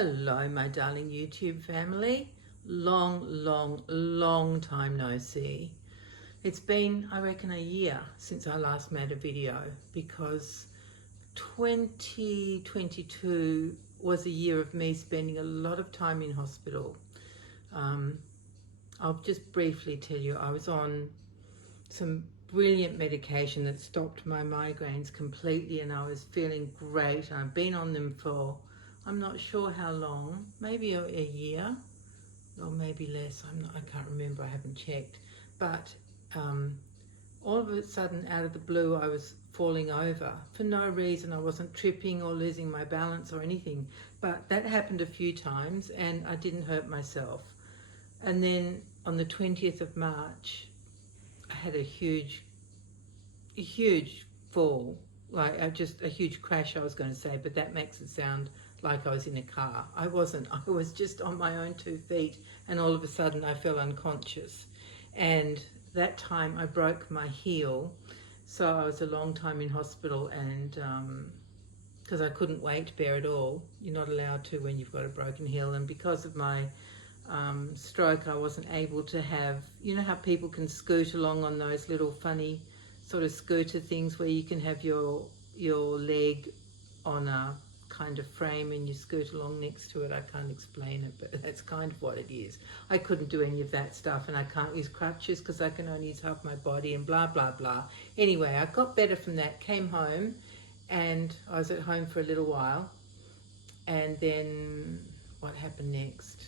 Hello, my darling YouTube family. Long time no see. It's been, I reckon, a year since I last made a video because 2022 was a year of me spending a lot of time in hospital. I'll just briefly tell you, I was on some brilliant medication that stopped my migraines completely and I was feeling great. I've been on them for, I'm not sure how long, maybe a year or maybe less. I can't remember, I haven't checked. But all of a sudden, out of the blue, I was falling over for no reason. I wasn't tripping or losing my balance or anything, but that happened a few times and I didn't hurt myself. And then on the 20th of March, I had a huge fall, like just a huge crash, I was going to say, but that makes it sound like I was in a car. I wasn't. I was just on my own 2 feet and all of a sudden I fell unconscious. And that time I broke my heel, so I was a long time in hospital, and because I couldn't weight bear at all. You're not allowed to when you've got a broken heel, and because of my stroke I wasn't able to have, you know how people can scoot along on those little funny sort of scooter things where you can have your leg on a kind of frame and you scoot along next to it. I can't explain it, but that's kind of what it is. I couldn't do any of that stuff, and I can't use crutches because I can only use half my body and blah blah blah. Anyway, I got better from that, came home, and I was at home for a little while, and then what happened next?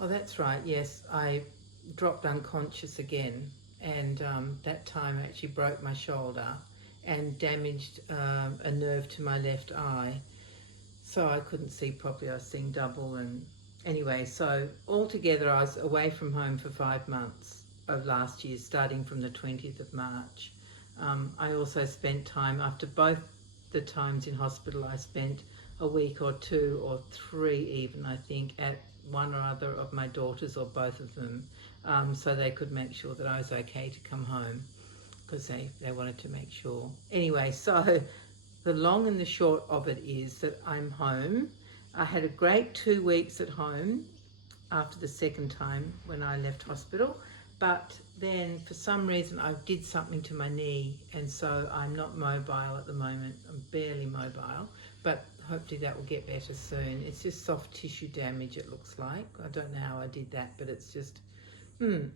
Oh, that's right, yes, I dropped unconscious again, and that time I actually broke my shoulder and damaged a nerve to my left eye, so I couldn't see properly. I was seeing double. And anyway, so altogether I was away from home for 5 months of last year, starting from the 20th of March. I also spent time, after both the times in hospital, I spent a week or 2 or 3 even, I think, at one or other of my daughters or both of them, so they could make sure that I was okay to come home, because they wanted to make sure. Anyway, so the long and the short of it is that I'm home. I had a great 2 weeks at home after the second time when I left hospital, but then for some reason I did something to my knee, and so I'm not mobile at the moment. I'm barely mobile, but hopefully that will get better soon. It's just soft tissue damage, it looks like. I don't know how I did that, but it's just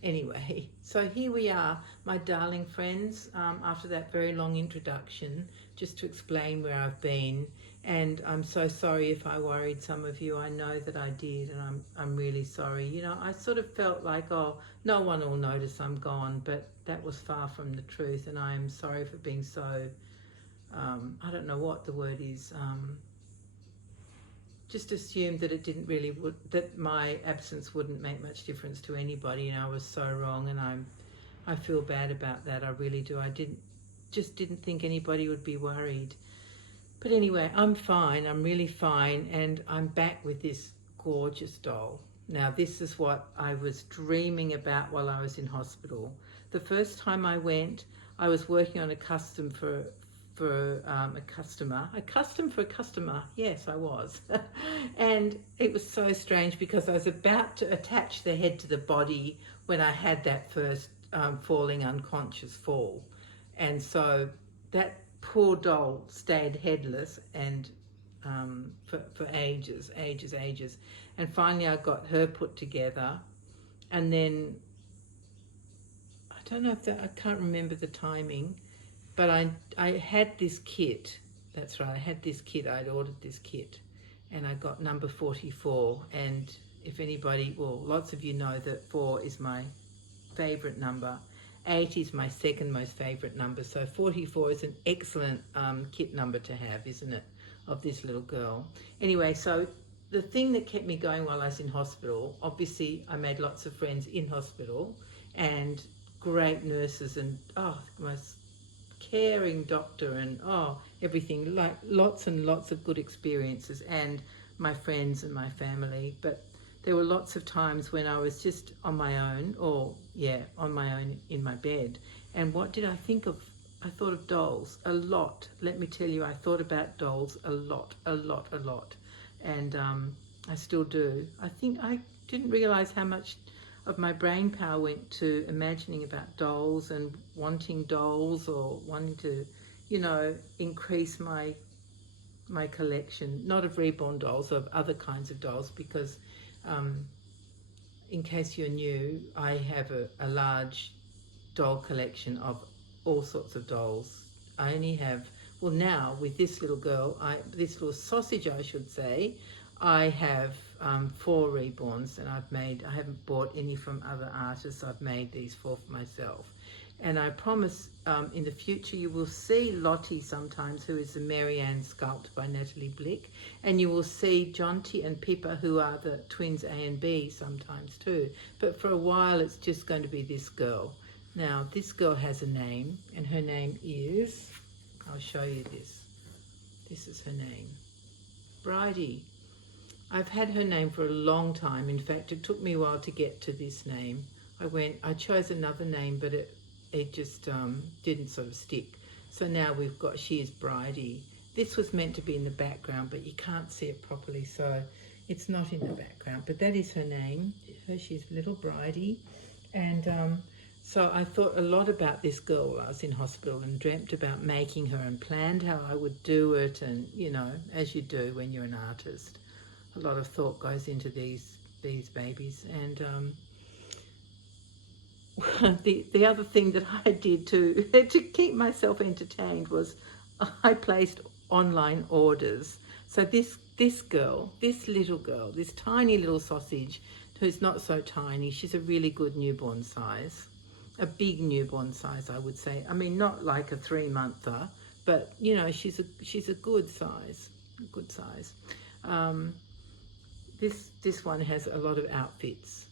anyway, so here we are, my darling friends, after that very long introduction, just to explain where I've been. And I'm so sorry if I worried some of you. I know that I did, and I'm really sorry. You know, I sort of felt like, oh, no one will notice I'm gone, but that was far from the truth, and I am sorry for being so, I don't know what the word is, just assumed that it didn't really that my absence wouldn't make much difference to anybody, and I was so wrong, and I feel bad about that. I really do. I just didn't think anybody would be worried. But anyway, I'm fine. I'm really fine, and I'm back with this gorgeous doll. Now, this is what I was dreaming about while I was in hospital. The first time I went, I was working on a custom for a customer. Yes, I was. And it was so strange because I was about to attach the head to the body when I had that first falling unconscious fall, and so that poor doll stayed headless and for ages, and finally I got her put together. And then I don't know if I can't remember the timing, but I had this kit. That's right, I had this kit. I'd ordered this kit, and I got number 44. And if anybody, well, lots of you know that 4 is my favorite number. 8 is my second most favorite number. So 44 is an excellent kit number to have, isn't it, of this little girl. Anyway, so the thing that kept me going while I was in hospital, obviously I made lots of friends in hospital, and great nurses, and the most caring doctor, and everything, like lots and lots of good experiences, and my friends and my family. But there were lots of times when I was just on my own, on my own in my bed. And what did I think of? I thought of dolls a lot. Let me tell you, I thought about dolls a lot. and I still do. I think I didn't realise how much of my brain power went to imagining about dolls and wanting dolls, or wanting to, you know, increase my collection, not of reborn dolls, of other kinds of dolls, because in case you're new, I have a large doll collection of all sorts of dolls. I only have, well, now with this little girl, this little sausage, I should say, I have 4 reborns, and I haven't bought any from other artists. I've made these 4 for myself. And I promise in the future you will see Lottie sometimes, who is the Marianne sculpt by Natalie Blick, and you will see Jonty and Pippa, who are the twins A and B, sometimes too. But for a while it's just going to be this girl. Now this girl has a name, and her name is, I'll show you this. This is her name, Bridie. I've had her name for a long time. In fact, it took me a while to get to this name. I chose another name, but it just didn't sort of stick. So now she is Bridie. This was meant to be in the background, but you can't see it properly, so it's not in the background. But that is her name. She's little Bridie. And so I thought a lot about this girl while I was in hospital, and dreamt about making her, and planned how I would do it. And, you know, as you do when you're an artist, a lot of thought goes into these babies. And the other thing that I did to keep myself entertained was I placed online orders. So this little girl, this tiny little sausage, who's not so tiny, she's a really good newborn size, a big newborn size, I would say. I mean, not like a 3-monther, but you know, she's a good size, This one has a lot of outfits.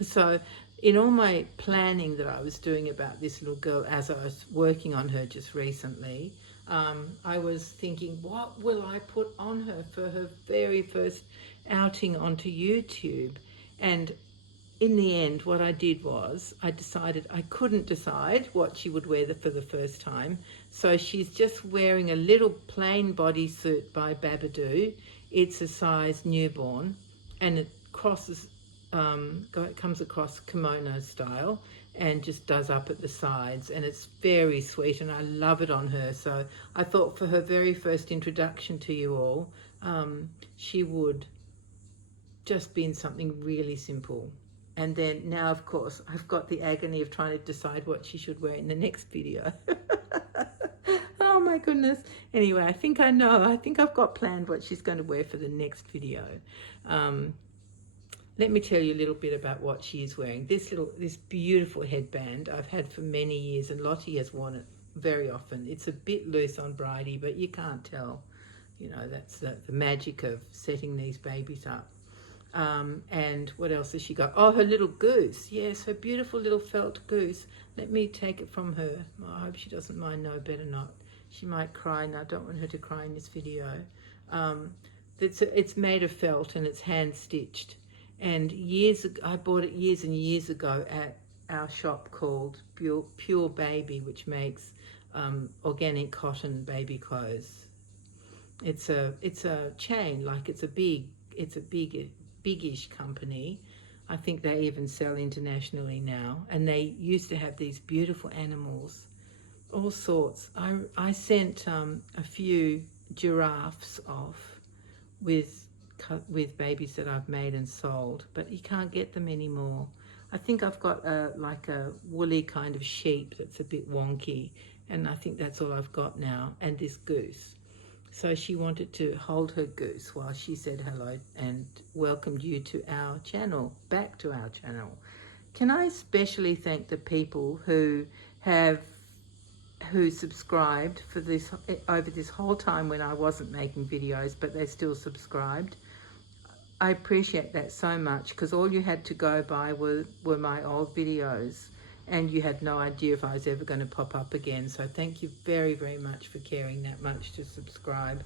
So in all my planning that I was doing about this little girl, as I was working on her just recently, I was thinking, what will I put on her for her very first outing onto YouTube? And in the end, what I did was I decided I couldn't decide what she would wear for the first time. So she's just wearing a little plain bodysuit by Babadoo. It's a size newborn, and it comes across kimono style, and just does up at the sides, and it's very sweet, and I love it on her. So I thought for her very first introduction to you all, she would just be in something really simple. And then now, of course, I've got the agony of trying to decide what she should wear in the next video. Oh my goodness. Anyway, I think I know. I think I've got planned what she's going to wear for the next video. Let me tell you a little bit about what she is wearing. This beautiful headband I've had for many years, and Lottie has worn it very often. It's a bit loose on Bridie, but you can't tell. You know, that's the magic of setting these babies up. And what else has she got? Oh, her little goose. Yes, her beautiful little felt goose. Let me take it from her. Oh, I hope she doesn't mind. No, better not. She might cry, and I don't want her to cry in this video. It's made of felt, and it's hand stitched. And I bought it years and years ago at our shop called Pure Baby, which makes organic cotton baby clothes. It's a chain, like it's a biggish company. I think they even sell internationally now, and they used to have these beautiful animals, all sorts. I sent a few giraffes off with babies that I've made and sold, but you can't get them anymore. I think I've got like a woolly kind of sheep that's a bit wonky, and I think that's all I've got now, and this goose. So she wanted to hold her goose while she said hello and welcomed you to our channel, back to our channel. Can I especially thank the people who subscribed for this over this whole time when I wasn't making videos, but they still subscribed. I appreciate that so much, because all you had to go by were my old videos, and you had no idea if I was ever going to pop up again. So thank you very, very much for caring that much to subscribe.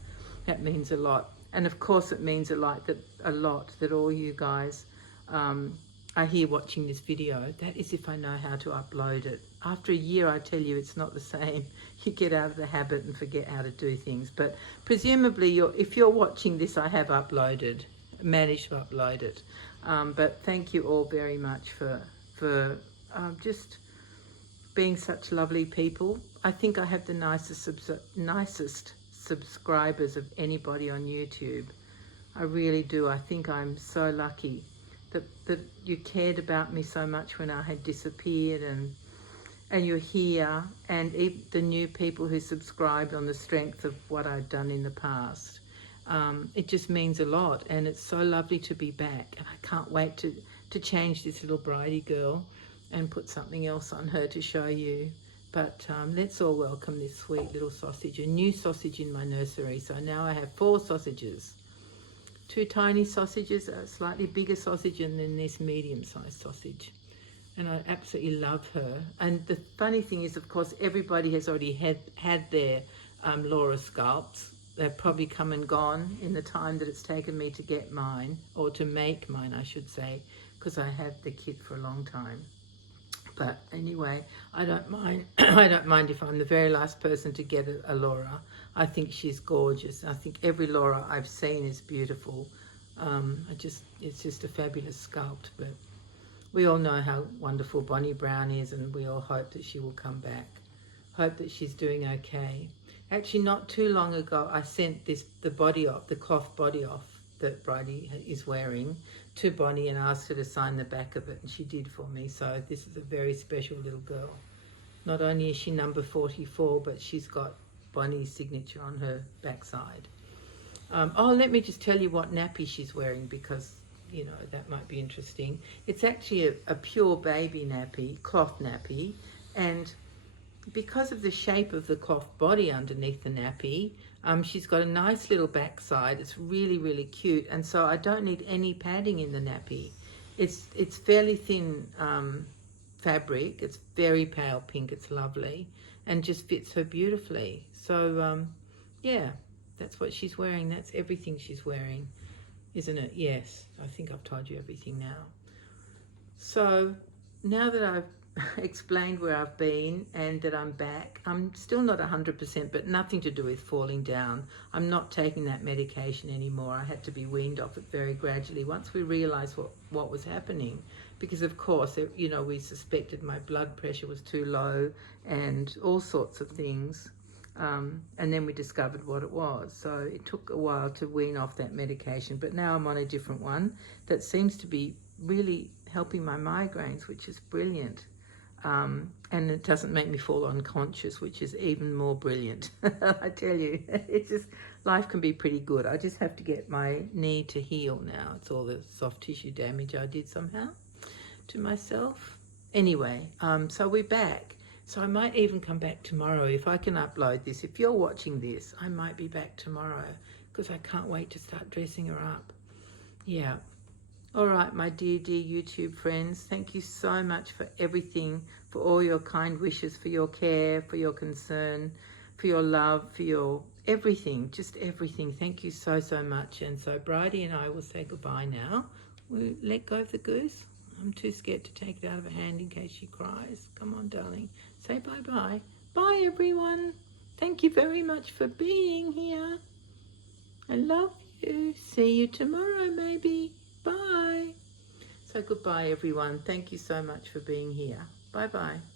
That means a lot. And of course it means a lot that all you guys are here watching this video. That is if I know how to upload it. after a year, I tell you, it's not the same. You get out of the habit and forget how to do things. But presumably, if you're watching this, I have managed to upload it. But thank you all very much for just being such lovely people. I think I have the nicest subscribers of anybody on YouTube. I really do. I think I'm so lucky that you cared about me so much when I had disappeared, and you're here, and even the new people who subscribed on the strength of what I've done in the past. It just means a lot, and it's so lovely to be back, and I can't wait to change this little bridey girl and put something else on her to show you. But let's all welcome this sweet little sausage, a new sausage in my nursery. So now I have 4 sausages. 2 tiny sausages, a slightly bigger sausage, and then this medium-sized sausage. And I absolutely love her. And the funny thing is, of course, everybody has already had their Laura sculpts. They've probably come and gone in the time that it's taken me to get mine, or to make mine, I should say, because I had the kit for a long time. But anyway, I don't mind. I don't mind if I'm the very last person to get a Laura. I think she's gorgeous. I think every Laura I've seen is beautiful. It's just a fabulous sculpt. But we all know how wonderful Bonnie Brown is, and we all hope that she will come back. Hope that she's doing okay. Actually, not too long ago, I sent the cloth body off that Bridie is wearing to Bonnie and asked her to sign the back of it, and she did for me. So this is a very special little girl. Not only is she number 44, but she's got Bonnie's signature on her backside. Let me just tell you what nappy she's wearing, because you know that might be interesting. It's actually a pure baby nappy, cloth nappy, and because of the shape of the cloth body underneath the nappy, she's got a nice little backside. It's really, really cute, and so I don't need any padding in the nappy. It's fairly thin fabric. It's very pale pink. It's lovely, and just fits her beautifully. So yeah, that's what she's wearing. That's everything she's wearing, isn't it? Yes, I think I've told you everything now. So now that I've explained where I've been and that I'm back, I'm still not 100%, but nothing to do with falling down. I'm not taking that medication anymore. I had to be weaned off it very gradually once we realized what was happening, because of course, you know, we suspected my blood pressure was too low and all sorts of things, and then we discovered what it was. So it took a while to wean off that medication, but now I'm on a different one that seems to be really helping my migraines, which is brilliant. And it doesn't make me fall unconscious, which is even more brilliant. I tell you, it's just, life can be pretty good. I just have to get my knee to heal now. It's all the soft tissue damage I did somehow to myself. Anyway, so we're back. So I might even come back tomorrow if I can upload this. If you're watching this, I might be back tomorrow, because I can't wait to start dressing her up. Yeah. All right, my dear YouTube friends, thank you so much for everything, for all your kind wishes, for your care, for your concern, for your love, for your everything, just everything. Thank you so, so much. And so Bridie and I will say goodbye now. We'll let go of the goose. I'm too scared to take it out of her hand in case she cries. Come on, darling. Say bye-bye. Bye, everyone. Thank you very much for being here. I love you. See you tomorrow, maybe. Bye. So goodbye, everyone. Thank you so much for being here. Bye-bye.